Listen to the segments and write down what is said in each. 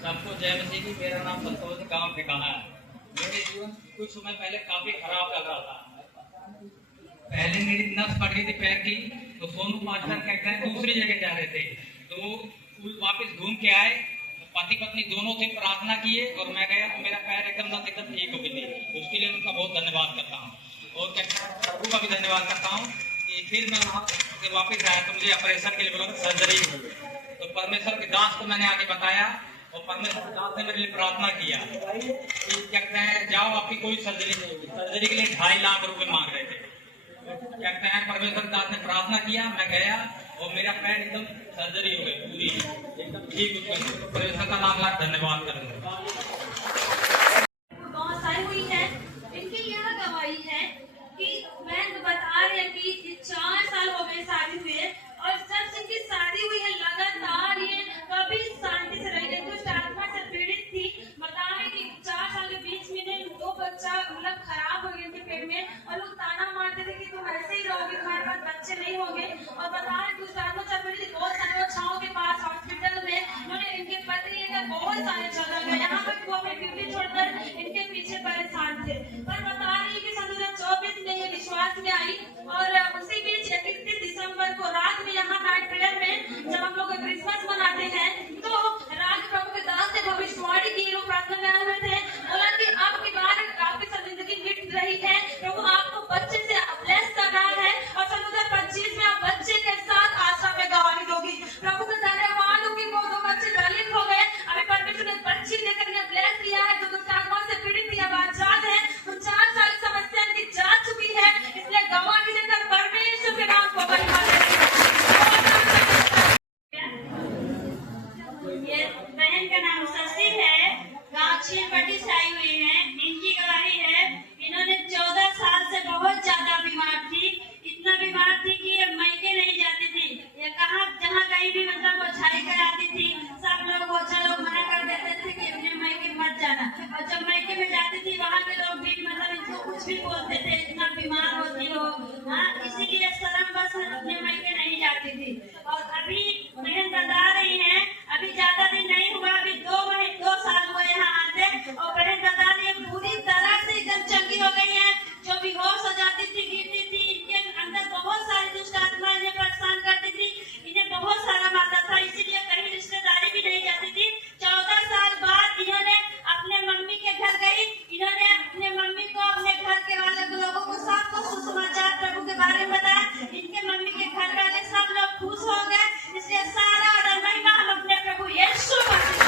सबको जय मसीह की। मेरा नाम संतोष गांव ठिकाना है। मेरे जीवन कुछ समय पहले काफी खराब चल रहा था। पहले मेरी नस पड़ रही थी पैर की, तो सोनू मास्टर कहते हैं दूसरी जगह जा रहे थे, तो वापस घूम के आए। पति पत्नी दोनों थे, प्रार्थना किए और मैं गया तो मेरा पैर एकदम नस एकदम ठीक हो गई थी। उसके लिए उनका बहुत धन्यवाद करता हूँ और प्रभु का भी धन्यवाद करता हूँ कि फिर मैं वहाँ से वापस आया तो मुझे ऑपरेशन के लिए बोला सर्जरी हुई। तो परमेश्वर के दास को मैंने आगे बताया और परमेश्वर के दास ने मेरे लिए प्रार्थना किया कि कहते हैं जाओ, आपकी कोई सर्जरी नहीं होगी। सर्जरी के लिए 2.5 लाख रुपए मांग रहे थे। कहते हैं परमेश्वर के दास ने प्रार्थना किया, मैं गया और मेरा पैर एकदम सर्जरी हो गई, पूरी एकदम ठीक हो गई। तो परमेश्वर का लाख लाख धन्यवाद करूंगा। बहुत सारी हुई है। इनकी यह गवाही है कि मैं बता रही है कि 4 साल हो गए शादी हुए और जब से इनकी शादी हुई है लगातार ये कभी शांति से रही है। दुष्ट आत्मा से पीड़ित थी। बता रहे कि 4 साल के बीच में 2 बच्चा मतलब खराब हो गए इनके पेट में और लोग ताना मारते थे कि तुम ऐसे ही रहोगे, तुम्हारे पास बच्चे नहीं होंगे। और बता रहे दुष्ट आत्मा से पीड़ित बहुत सारे छाओं के पास हॉस्पिटल में उन्होंने इनके पति बहुत सारे चला गए। यहाँ पर वो अपनी ड्यूटी छोड़कर इनके पीछे परेशान थे। पर बता रही कि 2024 में ये विश्वास में आई और उसी बीच 31 दिसंबर को रात में यहाँ नाइट प्रेयर में जब हम लोग क्रिसमस मनाते हैं तो रात प्रभु के दास ने भविष्यवाणी की। लोग प्रार्थना में आए हुए थे, बोला कि आपकी बार आपकी जिंदगी मिट रही है, प्रभु आपको बच्चे से ब्लेस कर रहा है और 2025 में आप बच्चे के साथ आशा में गवाही दोगी। प्रभु का धन्यवाद हो कि वो 2 बच्चे दलित हो गए। अभी परमेश्वर ने बच्ची देकर इन्हें ब्लेस किया है। जो दुष्ट आत्मा से पीड़ित थी अब आजाद है। 4 साल की समस्या इनकी जा चुकी है, इसलिए गवाही देकर परमेश्वर के नाम को महिमा दें। ये बहन का नाम शशि है, गांव छीलपट्टी से आई हुई है। इनकी गवाही है इन्होंने 14 साल से बहुत ज्यादा बीमार थी। इतना बीमार थी कि ये मायके नहीं जाती थी। ये कहाँ जहाँ कहीं भी मतलब ओछाई कराती थी, सब लोग ओछा लोग मना कर देते थे कि अपने मायके मत जाना। और जब मायके में जाती थी वहाँ के लोग भी मतलब इनको कुछ भी बोलते थे, इतना बीमार होती हो। हाँ, इसीलिए शर्म बस अपने मायके नहीं जाती थी। और अभी बहन बता रही है अभी ज्यादा दिन नहीं हुआ, अभी 2 साल हुए यहाँ आते और बहन बता रही है पूरी तरह से एकदम चंगी हो गई है। जो बेहोश हो जाती थी, गिरती थी, इनके अंदर बहुत सारी दुष्ट आत्मा इन्हें परेशान करती थी, इन्हें बहुत सारा मारता था, इसीलिए कहीं रिश्तेदारी भी नहीं जाती थी। 14 साल बाद इन्होंने अपने मम्मी के घर गई। इन्होंने अपने मम्मी को, अपने घर के वाले लोगों को सबको सुसमाचार प्रभु के बारे में बताया। इनके मम्मी के घर वाले सब लोग खुश हो गए। इसलिए सारा और महिमा हम अपने प्रभु यीशु मसीह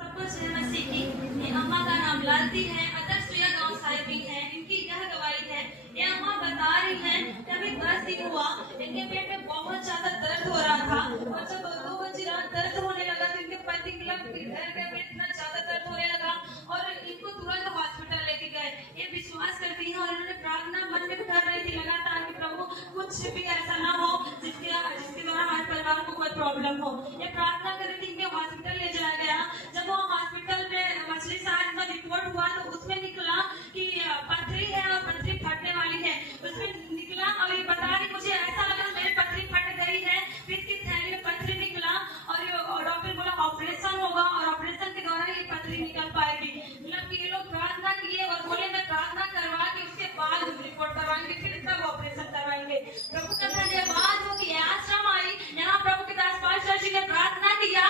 सबको जय मसीह की। ये अम्मा का नाम लालती है, अदरसुया गांव साहिबी है। इनकी यह गवाही है, ये अम्मा बता रही है कि अभी 10 दिन हुआ इनके पेट में बहुत ज्यादा दर्द हो रहा था और जब 2 बजे रात दर्द होने लगा तो इनके पति के घर में इतना ज्यादा दर्द होने लगा और इनको तुरंत हॉस्पिटल लेके गए। ये विश्वास करती है और इन्होंने प्रार्थना मन में कर रही थी लगातार कि प्रभु कुछ भी ऐसा ना हो जिसके द्वारा हमारे परिवार को कोई प्रॉब्लम हो। ये प्रार्थना कर रही थी कि हॉस्पिटल ले जाया गया। जब वो हॉस्पिटल में मछली साहब का रिपोर्ट हुआ तो उसमें निकला कि पथरी है और पथरी फटने वाली है। उसमें निकला और ये बता रही मुझे ऐसा लगा मेरी पथरी फट गई है। फिर इसकी थैली में पथरी निकला और डॉक्टर बोला ऑपरेशन होगा और ऑपरेशन के दौरान ये पथरी निकल पाएगी। मतलब कि ये लोग प्रार्थना किए और बोले मैं प्रार्थना करवा के उसके बाद रिपोर्ट करवाएंगे, फिर तब ऑपरेशन करवाएंगे। प्रभु का धन्यवाद हो कि आश्रम आई, यहाँ प्रभु के दास पास्टर जी ने प्रार्थना किया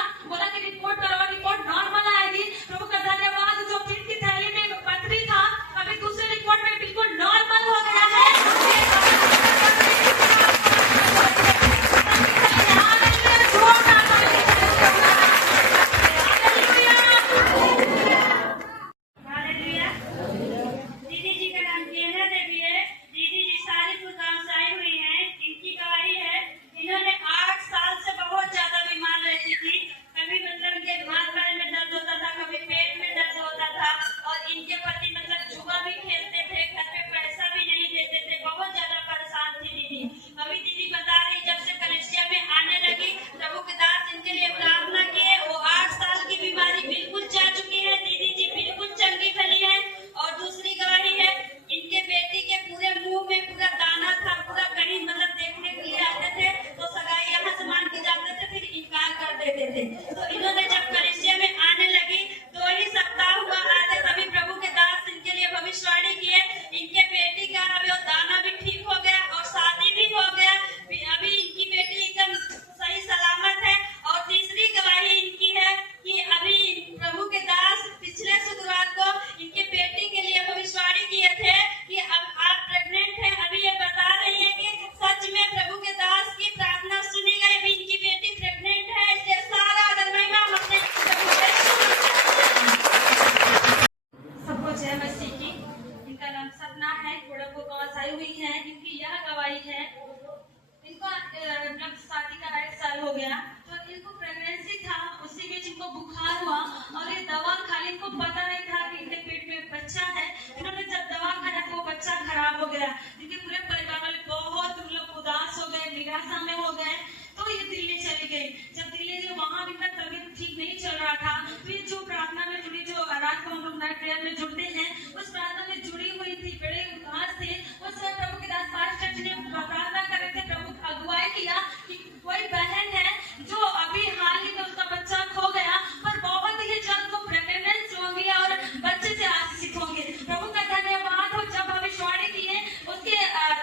इनको पता नहीं था कि इनके पेट में बच्चा है। इन्होंने जब दवा खाया तो वो बच्चा खराब हो गया। इनके पूरे परिवार वाले बहुत मतलब उदास हो गए, निराशा में हो गए। तो ये दिल्ली चली गई। जब दिल्ली गई वहां भी इनका तबीयत ठीक नहीं चल रहा था। फिर जो प्रार्थना में जुड़ी, जो रात को हम लोग नाइट प्रेयर में जुड़ते हैं, उस प्रार्थना में जुड़ी हुई थी, बड़े उदास थे। उस समय प्रभु के दास पास्टर जी ने प्रार्थना कर रहे थे, प्रभु अगुवाई किया कि कोई बहन है जो अभी हाल ही में उसका बच्चा खो गया, पर बहुत ही जल्द वो प्रेग्नेंट होंगी और बच्चे से आशीषित होंगे। प्रभु का धन्यवाद हो। जब भविष्यवाणी की है उसके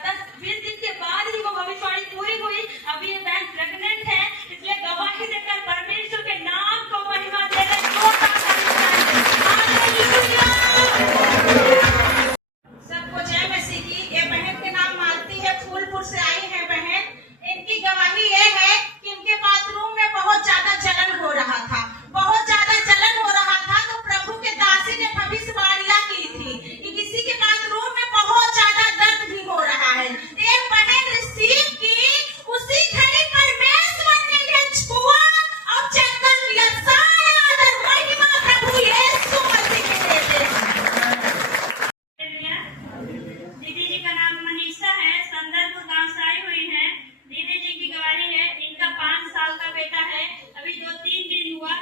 10-20 दिन के बाद ही वो भविष्यवाणी पूरी हुई। अभी ये बहन प्रेग्नेंट है, इसलिए गवाही देकर परमेश्वर के नाम को महिमा देकर सबको जय मसीह की। ये बहन के नाम मालती है, फूलपुर से आई है बहन। इनकी गवाही ये है कि इनके बाथरूम में बहुत ज्यादा जलन हो रहा था, बहुत ज्यादा जलन हो रहा था। तो प्रभु के दासी ने भविष्यवाणियां की थी कि किसी के बाथरूम में बहुत ज्यादा दर्द भी हो रहा है। एक बहन रिसीव की, उसी घड़ी परमेश्वर ने इन्हें छुआ और चंगल लिया। सारा आदर महिमा प्रभु यीशु मसीह को देते हैं। दीदी जी का नाम मनीषा है, संदलपुर गांव से आई हुई है। दीदी जी की गवाही है, इनका 5 साल का बेटा है, अभी 2-3 दिन हुआ।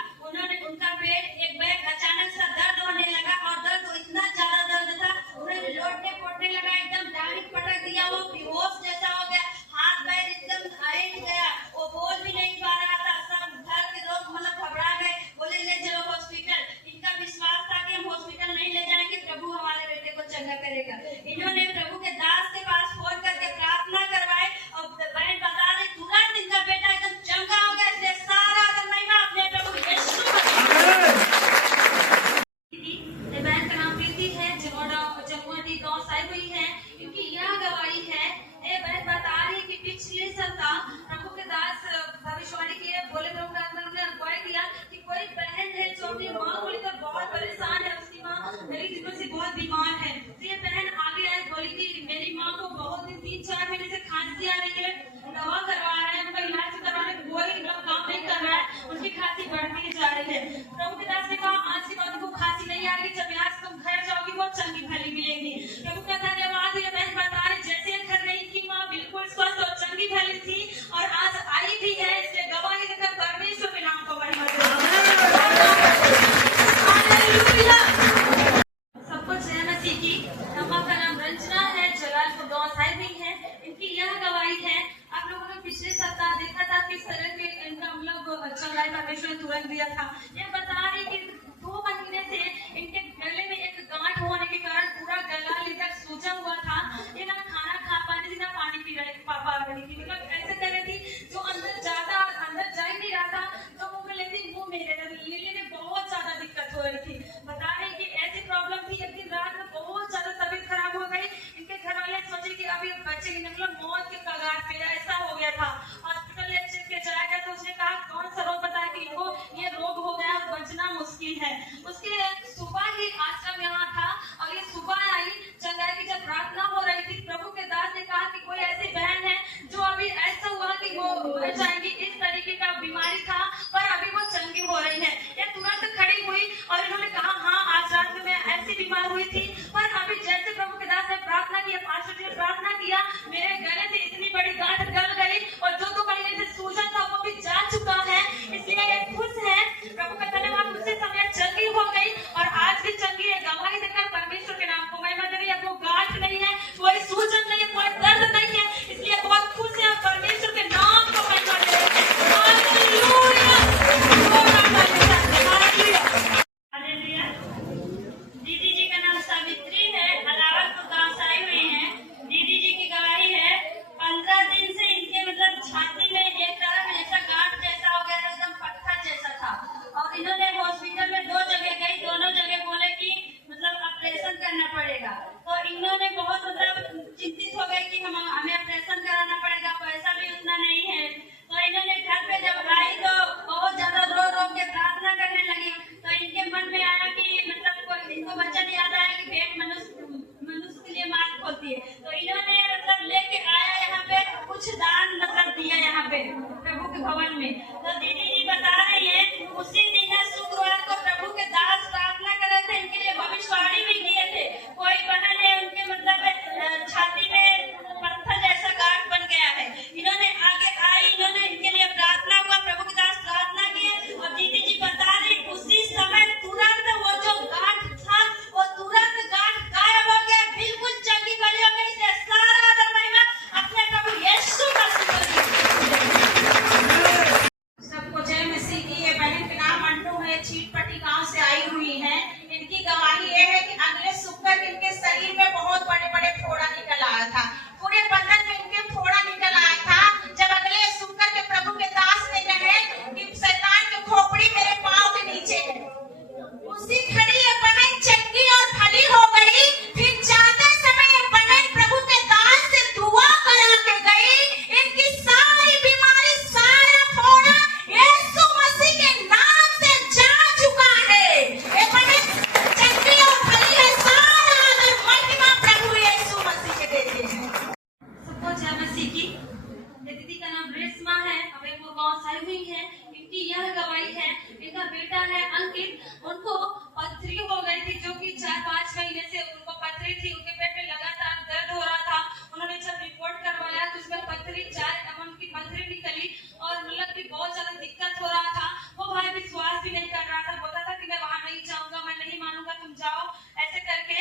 उनका पेट एक बैग अचानक सा दर्द होने लगा और दर्द इतना ज्यादा दर्द था, उन्हें लोटने पोटने लगा, एकदम डायरेक्ट पटक दिया, वो बेहोश जैसा हो गया, हाथ पैर एकदम हिल गया, वो बोल भी नहीं पा रहा था। सब घर के लोग मतलब घबरा गए, बोले ले चलो हॉस्पिटल। इनका विश्वास था कि हम हॉस्पिटल नहीं ले जाएंगे, प्रभु हमारे बेटे को चंगा करेगा। इन्होंने प्रभु के दास के पास फोन करके प्रार्थना करवाई और बहन बता रही तुरंत इनका बेटा एकदम चंगा हो गया। इसलिए सारा महिमा अपने प्रभु यीशु ये बहन का नाम प्रीति है, जमुआडी गांव से आई हुई है। क्योंकि यह गवाही है, ये बहन बता रही कि पिछले सप्ताह प्रभु के दास भविष्यवाणी किए, बोले प्रभु का आत्मा ने अगुवाई किया कि कोई बहन है जो अपनी माँ को लेकर बहुत परेशान है, उसकी माँ मेरी जीवन से बहुत बीमार है। तो ये बहन आगे आई, बोली कि मेरी माँ को बहुत दिन 3-4 महीने से खांसी आ रही है, दवा करवा रहे हैं, उनका इलाज करवाने कोई काम नहीं कर रहा है, उनकी खांसी बढ़ती जा रही है। प्रभु के दास ने कहा आज के बाद उनको खांसी नहीं आ रही, जब यहाँ से तुम घर जाओगी वो चंगी भली मिलेगी। प्रभु का धन्यवाद। ये बहन बता रही जैसे घर गई इनकी माँ बिल्कुल स्वस्थ और चंगी भली थी और आज आई भी है। इसलिए गवाही देकर परमेश्वर के नाम को महिमा सबको जय मसीह की। अम्मा का नाम रंजना है, जलालपुर गांव से आई हुई है। इनकी यह गवाही है, आप लोगों ने पिछले सप्ताह देखा था किस तरह के इनका मतलब चंगाई परमेश्वर ने तुरंत दिया था। ये बता रही कि 2 महीने से इनके गले में एक गांठ होने के कारण पूरा गला लेकर सूजा हुआ था। ये ना खाना खा पा रही थी, ना पानी पी रही थी, मतलब ऐसे कर रही थी जो अंदर जा ही नहीं रहा था। तो मुंह में लेती, मुंह में लेने में बहुत ज्यादा दिक्कत हो रही थी। बता रही कि ऐसी प्रॉब्लम थी, एक दिन रात में बहुत ज्यादा तबीयत खराब हो गई। इनके घर वाले सोचे कि अभी बच्चे की मतलब मौत के कगार पे ऐसा हो गया था। हॉस्पिटल ले के जाया गया तो उसने कहा कौन सा रोग बताया कि इनको ये रोग हो गया और बचना मुश्किल है। उसके सुबह ही आश्रम यहाँ था और ये सुबह आई, चंगाई की जब प्रार्थना हो रही थी, प्रभु के दास ने कहा कि कोई ऐसी बहन है जो अभी ऐसा हुआ कि वो मर जाएंगी, इस तरीके का बीमारी था, पर अभी वो चंगी हो रही है। ये तुरंत खड़ी हुई और इन्होंने कहा हाँ आज रात में मैं ऐसी बीमार हुई थी, पर अभी जैसे प्रभु के दास ने प्रार्थना किया, पास्टर जी ने प्रार्थना किया, मेरे गले से इतनी बड़ी गांठ गल गई और जो 2 महीने से सूजन था वो भी जा चुका है। इसलिए ये खुश है। प्रभु का धन्यवाद, उसी समय चंगी हो गई और आज भी चंगी है। गवाही देकर परमेश्वर के नाम को महिमा दे रही है। कोई गांठ नहीं है, कोई सूजन नहीं है, कोई दर्द नहीं है, इसलिए बहुत खुश है और परमेश्वर के नाम को महिमा दे रहे हैं। हालेलुया। दीदी जी का नाम सावित्री है, अलावलपुर गांव से आई हुई है। दीदी जी की गवाही है, 15 दिन से इनके मतलब छाती में एक तरफ ऐसा गांठ जैसा हो गया था, एकदम पत्थर जैसा था और इन्होंने हॉस्पिटल में 2 जगह गई, दोनों जगह बोले कि मतलब ऑपरेशन करना पड़ेगा। तो इन्होंने बहुत मतलब चिंतित हो गए कि हमें ऑपरेशन कराना पड़ेगा, पैसा भी उतना नहीं है। तो इन्होंने घर पे जब आई तो बहुत ज्यादा रो के प्रार्थना करने लगी। तो इनके मन में आया कि मतलब इनको वचन याद आया कि भेंट मनुष्य के लिए मार्ग होती है। तो इन्होंने मतलब लेके आया यहाँ पे कुछ दान मतलब दिया यहाँ पे प्रभु के भवन में। तो दीदी जी बता रही है उसी दिन शुक्रवार को प्रभु के दास प्रार्थना कर इनके शरीर में बहुत बड़े बड़े फोड़ा निकल आया था, पूरे बदन में इनके फोड़ा निकल आया था। जब अगले सुनकर के प्रभु के दास ने कहे कि शैतान की खोपड़ी मेरे पाँव के नीचे है, उसी घड़ी ये बहन चंगी और भली हो गई। फिर जाते समय ये बहन प्रभु के दास से दुआ करा के गई, इनकी सारी बीमारी सारा फोड़ा यीशु मसीह के नाम से जा चुका है। ये बहन चंगी और भली है, सारा आदर महिमा प्रभु यीशु मसीह के देते हैं। सबको जय मसीह की। ये दीदी का नाम रेशमा है, अभयपुर गांव से आई हुई है। इनकी यह गवाही है, इनका बेटा है अंकित, उनको पथरी हो गई थी, जो कि 4-5 महीने से उनको पथरी थी, उनके पेट में लगातार दर्द हो रहा था। उन्होंने जब रिपोर्ट करवाया तो उसमें पथरी 4 mm की पथरी निकली और मतलब कि बहुत ज्यादा दिक्कत हो रहा था। वो भाई विश्वास भी नहीं कर रहा था, बोलता था कि मैं वहां नहीं जाऊंगा, मैं नहीं मानूंगा, तुम जाओ ऐसे करके।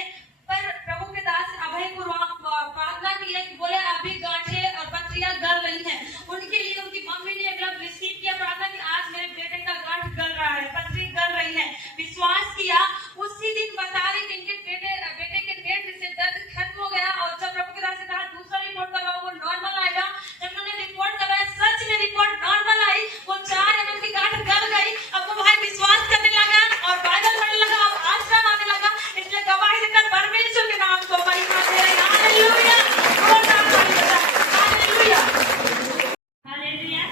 पर प्रभु के दास अभयपुर प्रार्थना की है, बोले अभी गांठे और पथरियां गल रही हैं। उनके लिए उनकी मम्मी ने मतलब रिसीव किया प्रार्थना कि आज मेरे बेटे का गांठ गल रहा है, पथरी गल रही है। विश्वास किया, उसी दिन बता रही कि इनके बेटे के पेट से दर्द खत्म हो गया। और जब प्रभु के दास ने कहा दूसरा रिपोर्ट करवाओ, वो नॉर्मल आएगा। जब उन्होंने रिपोर्ट करवाया, सच में रिपोर्ट नॉर्मल आई, वो 4 mm की गांठ गल गई। अब वो भाई विश्वास करने लगा और बाइबल पढ़ने लगा और आश्रम आने लगा। इसलिए गवाही देकर परमेश्वर के नाम को महिमा दे रहे हैं। Hallelujah, hallelujah, hallelujah.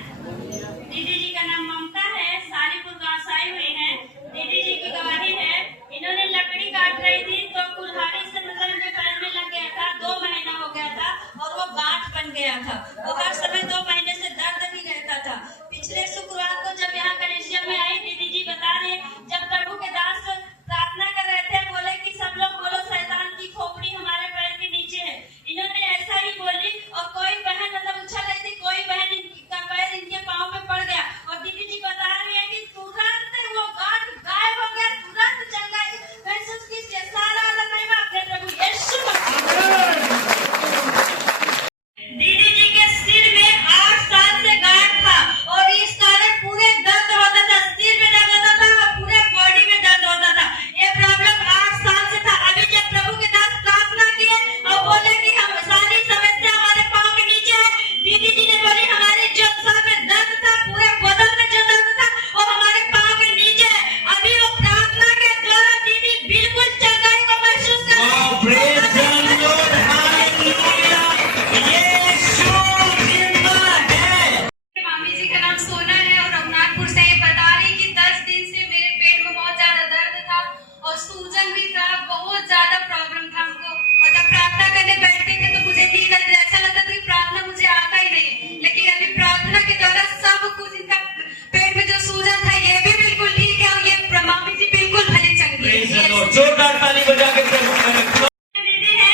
दीदी जी का नाम ममता है, सारीपुर गांव से आई हुई है। दीदी जी की गवाही है, इन्होंने लकड़ी काट रही थी तो कुल्हाड़ी से मतलब इनके पैर में लग गया था, 2 महीना हो गया था और वो गांठ बन गया था। वो हर समय 2 महीने से दर्द ही रहता था। पिछले शुक्रवार को जब यहाँ कलेक्शन में आई, दीदी जी बता रहे जब प्रभु के दास प्रार्थना कर रहे थे, बोले कि सब लोग बोलो शैतान की खोपड़ी हमारे पैर के नीचे है। इन्होंने ऐसा ही बोली और कोई बहन मतलब उछल रही थी, कोई बहन इनका पैर इनके पाँव पे पड़ गया और दीदी जी बता रही है कि तुरंत वो गांठ गायब हो गया, तुरंत चल गई। महसूस की सारा आदर महिमा अपने प्रभु यीशु मसीह। दीदी जी के सिर में 8 साल से गांठ था और इस कारण पूरे दर्द होता था, सिर में दर्द होता था और पूरे बॉडी में दर्द होता था। ये प्रॉब्लम 8 साल से था। अभी जब प्रभु के दास प्रार्थना किए और बोले कि हम सारी समस्या हमारे पाँव के नीचे है, दीदी जी ने बोली हमारे जो सर में दर्द था, पूरे बदन में जो दर्द था वो हमारे पाँव के नीचे है। अभी वो प्रार्थना के द्वारा दीदी बिल्कुल चंगाई को महसूस कर मामी जी का नाम सोना है और रघुनाथपुर से ये बता रही कि 10 दिन से मेरे पेट में बहुत ज्यादा दर्द था और सूजन भी था, बहुत ज्यादा प्रॉब्लम था हमको। और जब प्रार्थना करने बैठते थे तो मुझे नींद आती, ऐसा लगता था कि प्रार्थना मुझे आता ही नहीं। लेकिन अभी प्रार्थना के द्वारा सब कुछ, इनका पेट में जो सूजन था ये भी बिल्कुल ठीक है और ये मामी जी बिल्कुल भली चंगी है। जोरदार ताली बजा के दीदी है,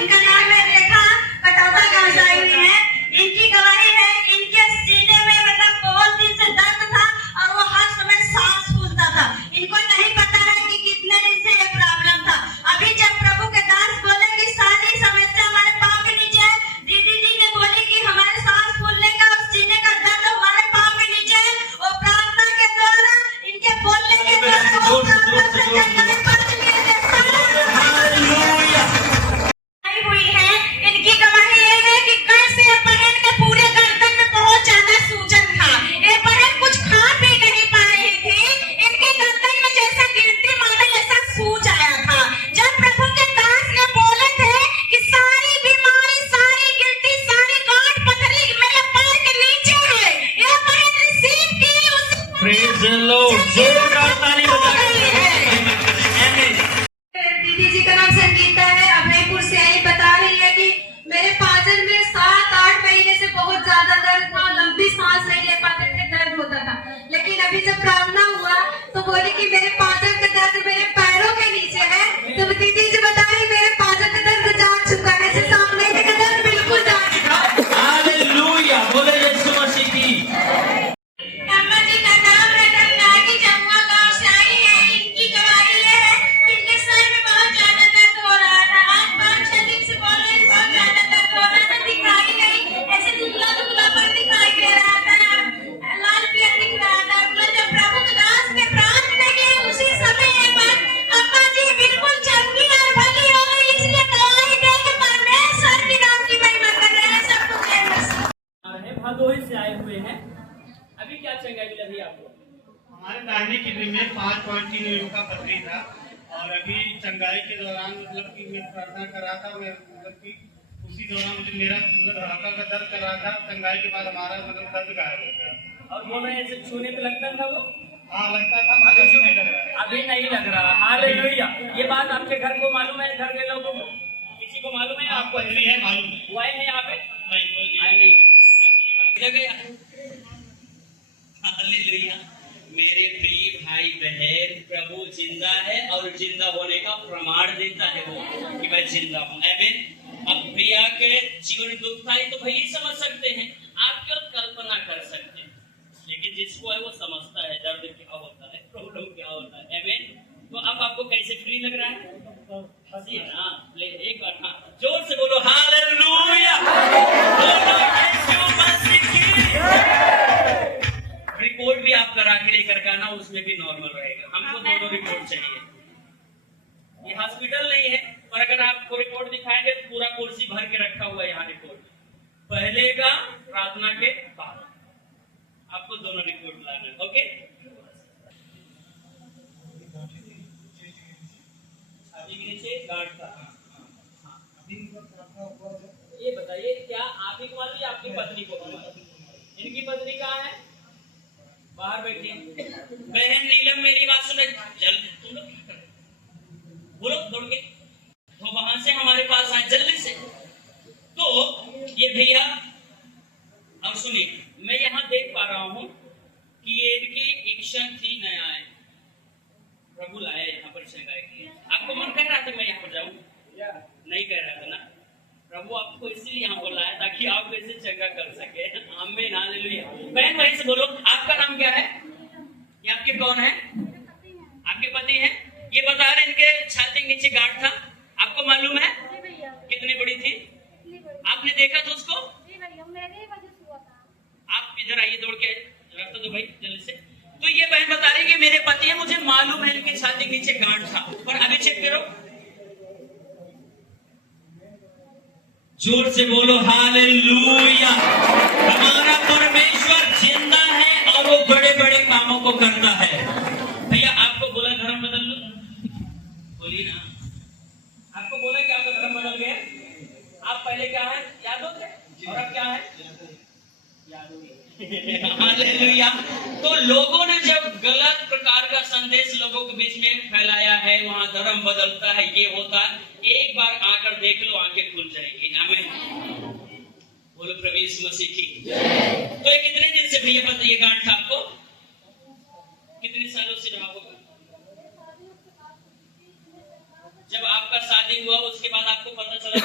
इनका नाम है रेखा, कटौता गांव से आई हुई है। इनकी गवाही है, इनके सीने में मतलब बहुत दिन से दर्द था और वो हर समय सांस फूलता था। इनको नहीं पता है कि कितने दिन से ये प्रॉब्लम था। अभी जब प्रभु के दास बोले कि सारी समस्या हमारे पाँव के नीचे है, दीदी जी ने बोली कि हमारे सांस फूलने का और सीने का दर्द हमारे पाँव के नीचे है। और प्रार्थना के द्वारा, इनके बोलने के द्वारा वो प्रॉब्लम से चंगाई पा चुके हैं। आई हुई है, इनकी गवाही ये है कि कल से ये बहन के पूरे गर्दन में बहुत ज्यादा सूजन था। ये बहन कुछ खा भी नहीं पा रही थी, इनके गर्दन में जैसा गिनती मारे ऐसा सूज आया था। जब प्रभु के दास ने बोले थे कि सारी बीमारी, सारी गिनती, सारी गांठ पथरी मेरे पैर के नीचे है, ये बहन रिसीव की, उसी प्रेज द लॉर्ड, जोरदार ताली बजा के दीदी जी का नाम संगीता है, अभयपुर से आई, बता रही है कि मेरे पाजर में 7-8 महीने से बहुत ज्यादा दर्द था, लंबी सांस नहीं ले पाते थे, दर्द होता था। लेकिन अभी जब प्रार्थना हुआ तो बोली कि मेरे पाजर का दर्द मेरे पैरों के नीचे है। तो दीदी जी बता रही मेरे पाजर का दर्द जा चुका है, ऐसे सामने का दर्द बिल्कुल जा चुका है। हालेलुया, बोले यीशु मसीह की। अम्मा जी का नाम है दमनागी, जमुआ गांव से आई है। इनकी गवाही है, इनके सर में बहुत ज्यादा दर्द हो रहा था। आज 5-6 दिन से बोल रही बहुत ज्यादा दर्द हो रहा था, दिखाई नहीं, ऐसे दुबला दुबलापन दिखाई दे रहा था, लाल पियर दिख रहा था। जब प्रभु के दास ने प्रार्थना की दाहिनी किडनी में 5.3 mm का पथरी था और अभी चंगाई के दौरान मतलब कि मैं प्रार्थना कर रहा था, मैं मतलब कि उसी दौरान मुझे मेरा मतलब हल्का का दर्द कर रहा था। चंगाई के बाद हमारा मतलब दर्द गायब हो गया। और बोल रहे हैं ऐसे छूने पे लगता था वो, हाँ लगता था, मगर अभी नहीं लग रहा है। अभी नहीं लग रहा। हालेलुया। ये बात आपके घर को मालूम है, घर के लोगों को, किसी को मालूम है? आपको पथरी है मालूम है? वो आए हैं यहाँ पे? नहीं, कोई आए नहीं है। अगली बात, लग गया। हालेलुया। मेरे प्रिय भाई बहन, प्रभु जिंदा है और जिंदा होने का प्रमाण देता है वो कि मैं जिंदा हूँ। आमीन। अब भैया के जीवन में दुख था ये तो भैया समझ सकते हैं, आप केवल कल्पना कर सकते हैं, लेकिन जिसको है वो समझता है दर्द क्या होता है, प्रॉब्लम क्या होता है। आमीन। तो अब आपको कैसे फ्री लग रहा है? हंसी ना, ले एक बार हाँ जोर से बोलो हालेलुया। बोलो यीशु मसीह की। रिपोर्ट भी आप करा के लेकर का ना, उसमें भी नॉर्मल रहेगा। हमको दोनों रिपोर्ट चाहिए। ये हॉस्पिटल नहीं है, पर अगर आपको रिपोर्ट दिखाएंगे तो पूरा कुर्सी भर के रखा हुआ है यहाँ रिपोर्ट, पहले का प्रार्थना के बाद आपको दोनों रिपोर्ट लाना है। ओके। छाती के नीचे गांठ था। ये बताइए क्या आप ही को मालूम या आपकी पत्नी को मालूम? इनकी पत्नी कहाँ है? बाहर बैठी है। बहन नीलम मेरी बात सुने, जल्दी तुम लोग क्या कर रहे हो? बोलो दौड़ के तो वहां से हमारे पास आए जल्दी से। तो ये भैया अब सुनिए, मैं यहाँ देख पा रहा हूँ कि ये इनकी इच्छा थी नया आए, प्रभु लाया यहाँ पर चंगाई के लिए। आपको मन कह रहा था मैं यहाँ पर जाऊँ? नहीं कह रहा था ना? प्रभु आपको इसलिए यहाँ पर लाया ताकि आप इसे चंगा कर सके। आमीन हालेलुया। बहन वहीं से बोलो, आपका नाम क्या है? ये आपके कौन है? आपके पति हैं? ये बता रहे इनके छाती के नीचे गांठ था, आपको मालूम है? कितनी बड़ी थी? आपने देखा था उसको? आप इधर आइए, दौड़ के रखते दो भाई जल्दी से। तो ये बहन बता रही है कि मेरे पति है, मुझे मालूम है इनके छाती के नीचे गांठ था, पर अभी चेक करो। जोर से बोलो हालेलुया। हमारा परमेश्वर जिंदा है और वो बड़े बड़े कामों को करता है। भैया आपको बोला धर्म बदल लो, बोलिए ना। आपको बोला कि आपका धर्म बदल गया? आप पहले क्या है याद हो थे और अब क्या है याद हो गया। हालेलुया। तो लोगों ने जब गलत प्रकार का संदेश लोगों के बीच में फैलाया है, वहां धर्म बदलता है, ये होता है, एक बार आकर देख लो, आंखें खुल जाएगी। आमीन। बोलो प्रभु यीशु मसीह की। तो ये कितने दिन से भैया पता ये गांठ था आपको? कितने सालों से रहा होगा? जब आपका शादी हुआ उसके बाद आपको पता चला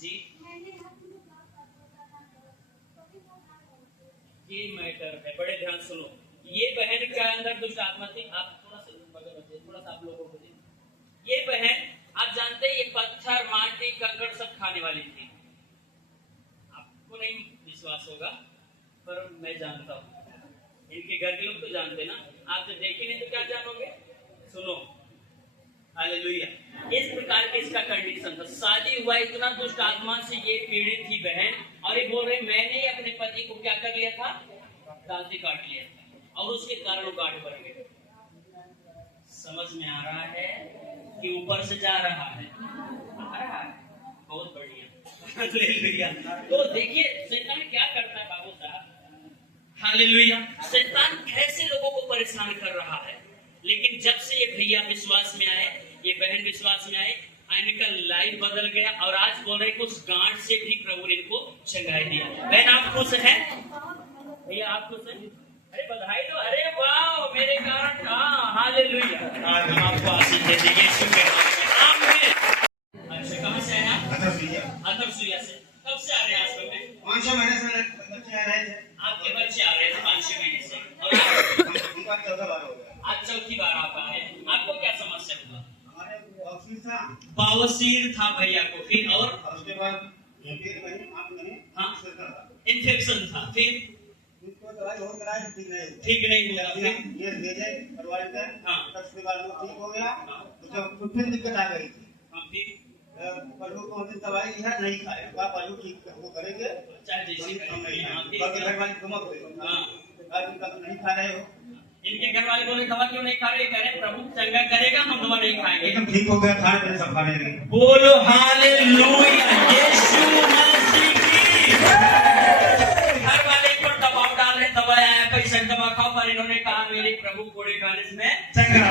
जी? ये मैटर है, बड़े ध्यान सुनो। ये बहन के अंदर दुष्ट आत्मा थी। आप थोड़ा सा आप लोगों को ये बहन आप जानते हैं ये पत्थर माटी कंकड़ सब खाने वाली थी। आपको नहीं विश्वास होगा पर मैं जानता हूँ, इनके घर के लोग तो जानते ना। आप जब देखे नहीं तो क्या जानोगे? सुनो हालेलुया। इस प्रकार के इसका कंडीशन था, शादी हुआ, इतना दुष्ट आत्मा से ये पीड़ित थी बहन, और ये बोल रहे मैंने अपने पति को क्या कर लिया था? दांती काट लिया था और उसके कारण वो गांठ बन गए। समझ में आ रहा है कि ऊपर से जा रहा है? आ रहा है, बहुत बढ़िया। हालेलुया। तो देखिए शैतान क्या करता है बाबू साहब। हालेलुया। शैतान कैसे लोगों को परेशान कर रहा है, लेकिन जब से ये भैया विश्वास में आए, ये बहन विश्वास में आए, इनका लाइफ बदल गया और आज बोल रहे उस गांठ से भी प्रभु ने इनको चंगाई दिया। बहन आप खुश हैं? भैया आप खुश हैं? अरे बधाई दो। अरे वाह मेरे कारण। हाँ हालेलुया। आज हम आपको आशीष दे देंगे यीशु के नाम में। अच्छा कहाँ से आए आप? अथरसुइया से। कब से आ रहे हैं आश्रम में? 5-6 महीने से बच्चे आ रहे थे। आपके बच्चे आ रहे थे 5-6 महीने से, और उनका 14 बार हो गया। आज चौथी बार आप आए। आपको क्या समस्या हुआ? हमारे बवासीर था। बवासीर था भैया को, फिर और उसके बाद हाँ इन्फेक्शन था, फिर दवाई और कराई ठीक नहीं हुआ, फिर ये भेजे करवाए थे। हाँ। तब उसके बाद वो ठीक हो गया। तो जब फिर दिक्कत आ गई थी, हाँ, फिर प्रभु को हमने दवाई लिया नहीं खाए, प्रभु ठीक वो करेंगे, चाहे जैसी हम नहीं हाँ, खाए। बाकी घर वाले तुम हाँ। नहीं खा रहे हो, इनके घर वाले बोले दवा क्यों नहीं खा रहे, कह रहे प्रभु चंगा करेगा हम दवा नहीं खाएंगे। एकदम ठीक हो गया, खाने पीने सब खाने लगे। बोलो हालेलुया, यीशु मसीह की। घर वाले को दबाव डाल रहे, दवाया है पैसा दवा खाओ, पर इन्होंने कहा मेरे प्रभु कोड़े खाने से चंगा।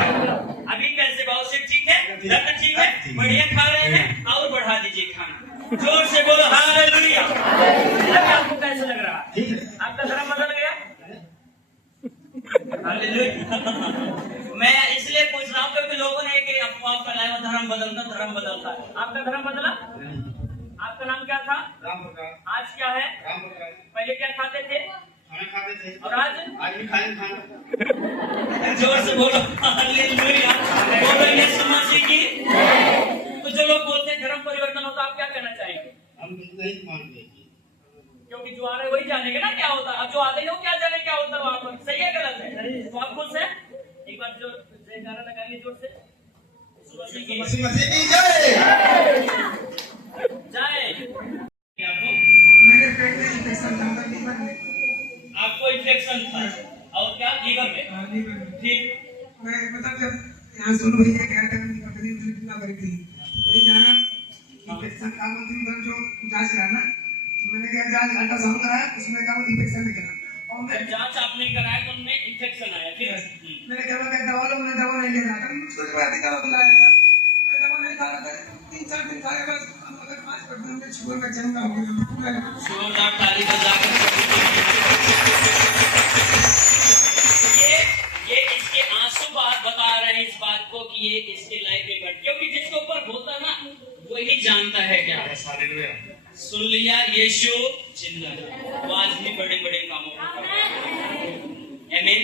अभी कैसे बहुत से ठीक है, दर्द ठीक है, बढ़िया खा रहे हैं, और बढ़ा दीजिए खाना। जोर से बोलो हालेलुया। आपको कैसे लग रहा है? ठीक है, आपका धर्म बदल गया? हालेलुया। मैं इसलिए पूछ रहा हूँ क्योंकि लोगों ने एक अफवाह फैलाया धर्म बदलता। आपका धर्म बदला? आपका नाम क्या था? राम प्रकाश। आज क्या है? राम प्रकाश। पहले क्या खाते थे खाना खाते थे और आज भी खाए खाना। जोर से बोलो हालेलुया। बोलो यीशु मसीह की। तो जो लोग बोलते हैं धर्म परिवर्तन होता, आप क्या कहना चाहेंगे? हम नहीं मानते, क्योंकि जो आ रहे वही जानेंगे ना क्या होता है। अब जो आते हैं वो क्या जाने क्या होता है वहां पर, सही है गलत है? तो आप खुश हैं? एक बार जो जयकारा लगाएंगे जोर से, यीशु मसीह की मसीह मसीह की जय। जय। मेरे पेट में इन्फेक्शन था, लीवर में। आपको इन्फेक्शन था और क्या लीवर में? फिर मैं मतलब जब यहाँ सुनो भैया गया था, मेरी पत्नी मुझे इतना करी थी कहीं जाना, इन्फेक्शन का मतलब जो जांच कराना, तो मैंने क्या जांच अल्ट्रासाउंड कराया, उसमें कहा इन्फेक्शन निकला। और मैं जांच आपने कराया तो उनमें इन्फेक्शन आया, फिर मैंने क्या बोला दवा लो, मैंने दवा नहीं ले रहा था, मुझको जो बात का बुलाया, मैं दवा नहीं खा रहा था, 3-4 दिन खाए बस, अगर 5% में शुगर में चंगा हो गया। जोरदार ताली बजाकर ये इसके आंसू बात बता रहे हैं इस बात को कि ये इसके लायक है, बट क्योंकि जिसके ऊपर होता ना वही जानता है क्या है। हालेलुया। सुन लिया, यीशु जिंदा है, वो आज भी बड़े बड़े कामों को करता है। आमीन।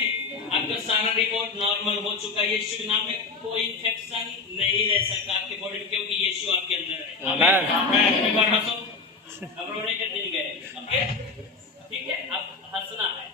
आपका सारा रिपोर्ट नॉर्मल हो चुका है, यीशु के नाम में कोई इन्फेक्शन नहीं रह सकता आपके बॉडी में, क्योंकि यीशु आपके अंदर है। आमीन। एक बार हंसो, अब रोने के दिन गए, ओके ठीक है, अब हंसना है।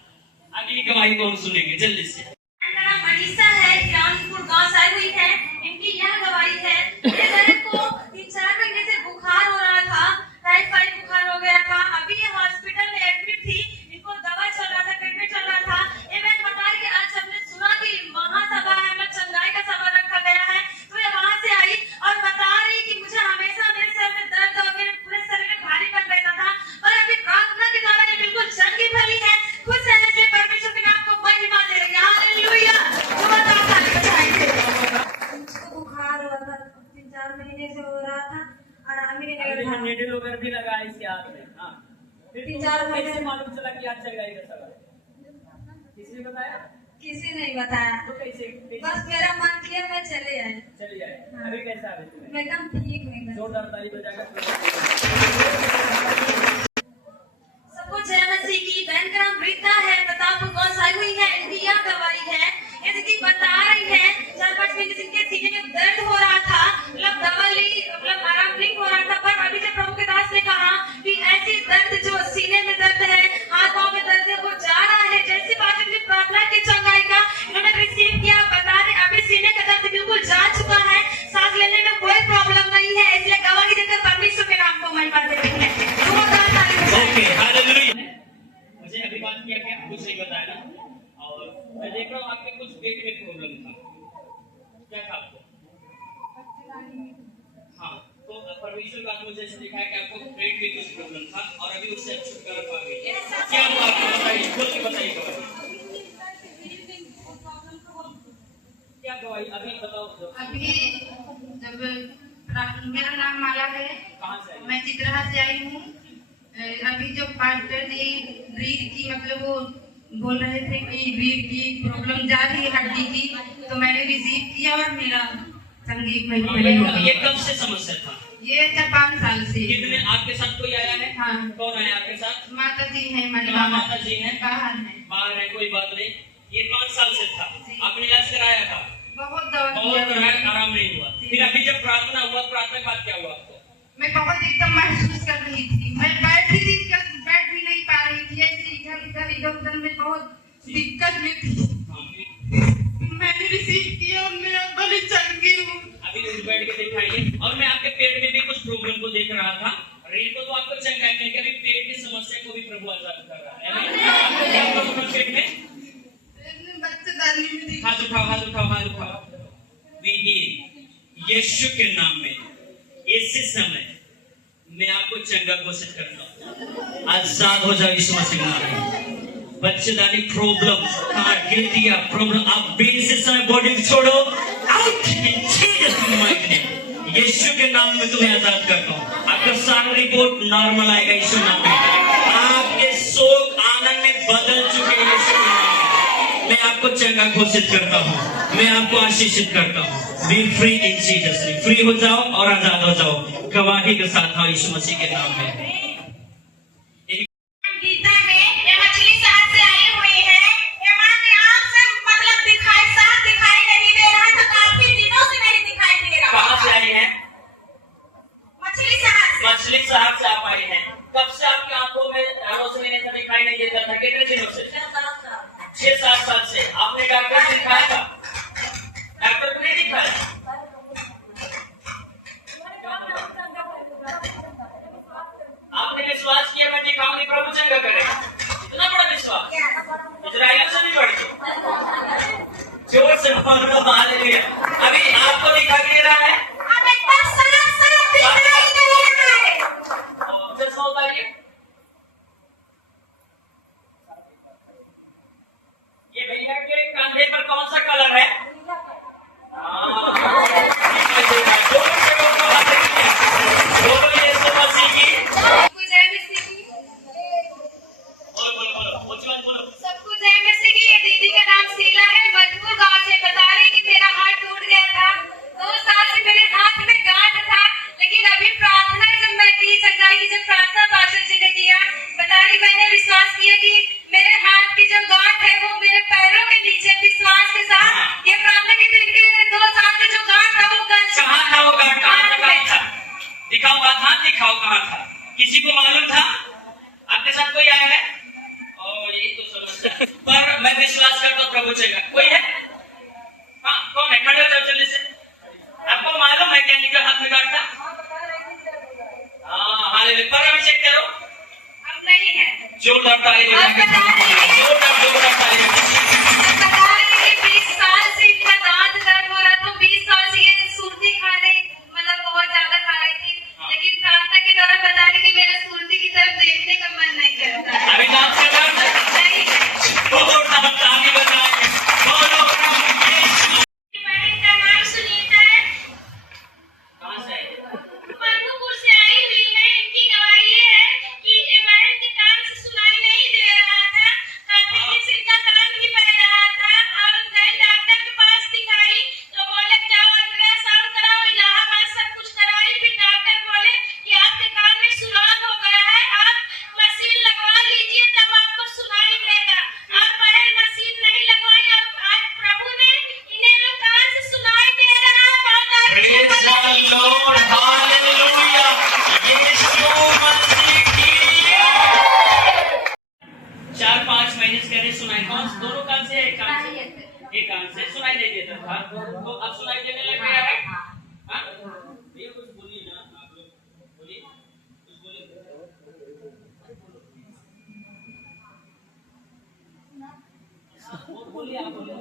अगली गवाही को हम सुनेंगे जल्दी से। मेरा नाम मनीषा है, ग्रामपुर गांव से आई हुई है। इनकी यह गवाही है, मेरे बहन को 3-4 महीने से बुखार हो रहा था, टाइफाइड बुखार हो गया था। अभी ये हॉस्पिटल में एडमिट थी, इनको दवा चल रहा था, ट्रीटमेंट चल रहा था। ये बहन बता रही कि आज हमने सुना कि महासभा है, मतलब चंगाई का सभा रखा गया है, तो ये वहां से आई और बता रही कि मुझे हमेशा मेरे सर में दर्द और मेरे पूरे शरीर में भारीपन रहता था, और अभी प्रार्थना के द्वारा ये बिल्कुल चंगी भली है, खुश है। इसलिए परमेश्वर के नाम को महिमा दे रही है। हालेलुया। जोरदार ताली बजाएंगे। मुझको बुखार हुआ था, 3-4 महीने से हो रहा था, आराम ही नहीं लग रहा था। नेडल वगैरह भी लगा है इसके हाथ में। हाँ, फिर 3-4 महीने कैसे मालूम चला कि आज चंगाई का सवाल? किसने बताया? किसी नहीं बताया, तो कैसे बस मेरा मन किया मैं चले आए। चली जाए? अभी कैसा है तुम्हें? मैं एकदम ठीक हूँ एकदम। जोरदार ताली बजाकर सबको जय मसीह की। बहन का नाम रीता है, प्रतापपुर गांव से आई हुई है। इनकी यह गवाही है, ये दीदी बता रही है 4-5 महीने से इनके सीने में दर्द हो रहा था, मतलब दवा ली, मतलब आराम नहीं हो रहा था, पर अभी जब प्रभु के दास ने कहा कि ऐसी दर्द जो सीने में दर्द है, हाथ पांव में दर्द है, वो जा रहा है, जैसी बात उनकी प्रार्थना की चंगाई का इन्होंने रिसीव किया। बता रहे अभी सीने का दर्द बिल्कुल जा चुका है, सांस लेने में कोई प्रॉब्लम नहीं है। इसलिए गवाही देकर परमेश्वर के नाम को महिमा दे रही है। जोरदार ताली बजाएं। Okay hallelujah. मुझे अभी बात किया क्या कुछ नहीं बताया ना, और मैं देख रहा हूँ आपके कुछ पेट में प्रॉब्लम था, क्या था आपको? हाँ, तो परमेश्वर का मुझे ऐसे दिखाया कि आपको पेट में कुछ प्रॉब्लम था और अभी उससे छुटकारा पा गई। क्या हुआ आपको बताइए, खुल के बताइए क्या गवाही अभी बताओ। अभी जब मेरा नाम माला है, कहाँ से आई? मैं चित्रहा से आई हूँ। अभी जो पास्टर जी रीढ़ की मतलब वो बोल रहे थे कि रीढ़ की प्रॉब्लम जा रही है हड्डी की, तो मैंने रिसीव किया और मेरा संगीत में ये कब से समस्या था? ये 4-5 साल से। कितने आपके साथ कोई आया है? हाँ। कौन आया आपके साथ? माता जी है, कहाँ माता जी हैं? बाहर है। बाहर है, कोई बात नहीं। ये 5 साल से था, आपने इलाज कराया था, बहुत दवा बहुत किया, कराया, आराम नहीं हुआ। फिर अभी जब प्रार्थना हुआ, प्रार्थना के बाद क्या हुआ आपको? मैं बहुत एकदम महसूस कर रही थी, मैं बैठ भी नहीं पा रही थी, ऐसे इधर में बहुत दिक्कत में थी। मैंने रिसीव किया और मैं बड़ी चंगी हूँ। अभी न्यूज बैठ के दिखाइए। और मैं आपके पेट में भी कुछ प्रॉब्लम को देख रहा था। रील को तो आपको चंगाई मिल गया, अभी पेट की समस्या को भी प्रभु आजाद कर रहा है। आपको क्या प्रॉब्लम पेट में? हाथ उठाओ, हाथ उठाओ, हाथ उठाओ। वीही यीशु के नाम में इसी समय मैं आपको चंगा घोषित करता हूँ। आजाद हो जाओ यीशु मसीह के नाम में। बच्चेदानी प्रॉब्लम, गिल्टिया प्रॉब्लम, आप भी इसी समय बॉडी छोड़ो। Out in Jesus might name. यीशु के नाम में तुम्हें आजाद करता हूँ। आपका सारा रिपोर्ट नॉर्मल आएगा यीशु नाम में। आपके शोक आनंद में बदल चुके हैं यीशु के नाम में। मैं आपको चंगा घोषित करता हूँ, मैं आपको आशीषित करता हूँ। B free in Jesus name. Free हो जाओ और आजाद हो जाओ। गवाही के साथ आओ यीशु मसीह के नाम में। गीता है, ये मछली शहर से आई हुई है। ये माँ के आँख से मतलब साफ दिखाई नहीं दे रहा था, काफी दिनों से नहीं दिखाई दे रहा। कहाँ से आई है? मछली शहर से। मछली शहर से आप आई हैं। कब से आपकी आंखों में रोशनी ऐसा दिखाई नहीं देता था? कितने दिनों से? 6-7 साल से। आपने डॉक्टर से दिखाया था? डॉक्टर को नहीं दिखाया? आपने विश्वास किया मैं दिखाऊंगी प्रभु चंगा करेगा। इतना बड़ा विश्वास इजराइल से भी बढ़ गया। जोर से बोलो हालेलुया। अभी आपको दिखाई दे रहा है? अब एकदम साफ दिखाई दे रहा है। चश्मा उतारिए। ये भैया के कंधे पर कौन सा कलर है? सबको जय मसीह की। ये दीदी का नाम शीला है, मधुपुर गांव से। बता रही कि मेरा हाथ टूट गया था। 2 साल से मेरे हाथ में गांठ था, लेकिन अभी प्रार्थना जब मैं की, चंगाई की जब प्रार्थना पास्टर जी ने किया, बता रही मैंने विश्वास किया कि मेरे हाथ की जो गांठ है वो मेरे पैरों के नीचे विश्वास के साथ ये प्रार्थना की थी कि 2 साल से जो गांठ था वो कहाँ था? वो गांठ कहाँ था? दिखाओ हाथ, दिखाओ कहाँ था? किसी को मालूम था? आपके साथ कोई आया है? और यही तो समस्या। पर मैं विश्वास करता हूँ प्रभु चंगा। कोई है? हाँ, कौन है? खड़े हो जाओ जल्दी से। आपको मालूम है क्या निकल हाथ में गांठ था? हाँ, हालेलुया। पर अभी चेक करो। अब नहीं है। जोरदार ताली बजाएंगे। जोरदार ताली बता रही कि 20 साल से इनका दांत दर्द हो रहा था। 20 साल से ये सुर्ती खा रही, मतलब बहुत ज्यादा खा रही थी, लेकिन प्रार्थना के दौरान बता रही कि मेरा सुर्ती की तरफ देखने का मन नहीं करता। अभी दांत का दर्द नहीं है। जोरदार ताली बजाएंगे। बोलो यीशु। बहन का नाम सुनीता है, कहाँ से आई? मधुपुर से आई हुई है। इनकी गवाही है कि ये बहन के कान से सुनाई नहीं दे रहा था, काफी दिन से इनका कान भी बह रहा था। और गए डॉक्टर के पास दिखाई तो बोले जाओ अल्ट्रासाउंड कराओ, इलाहाबाद सब कुछ कराई। फिर डॉक्टर बोले कि आपके कान में सुराख हो गया है, आप मशीन लगवा लीजिए तब आपको सुनाई देगा। और बहन मशीन नहीं लगवाई और आज प्रभु ने इन्हें लोग कान से सुनाई दे रहा है। Praise the Lord, hallelujah. यीशु मसीह की 4-5 महीने से कह रहे सुनाई। कौन से? दोनों कान से? एक कान से? एक कान से सुनाई नहीं देता था, तो अब सुनाई देने लग गया है। हाँ? ये कुछ बोलिए ना आप लोग, बोलिए कुछ बोलिए। बोलिए आप बोलिए।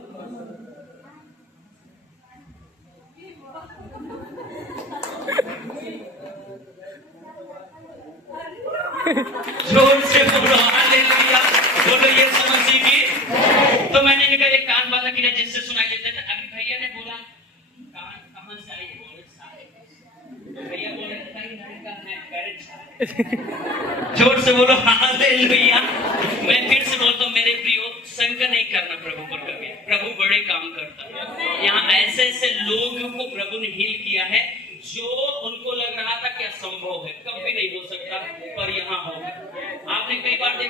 जोर से बोलो हालेलुया। बोलो यीशु मसीह की। तो मैंने इनका एक कान बांधा किया जिससे सुनाई देता था। अभी भैया ने बोला कान कहाँ से आई? भैया बोले जोर से बोलो हालेलुया। मैं फिर से बोलता हूँ मेरे प्रियो, शंका नहीं करना प्रभु पर कभी। प्रभु बड़े काम करता है। यहाँ ऐसे ऐसे लोगों को प्रभु ने हील किया है जो उनको लग रहा था कि असंभव है, कभी नहीं हो सकता, पर यहाँ होगा। आपने कई बार देखा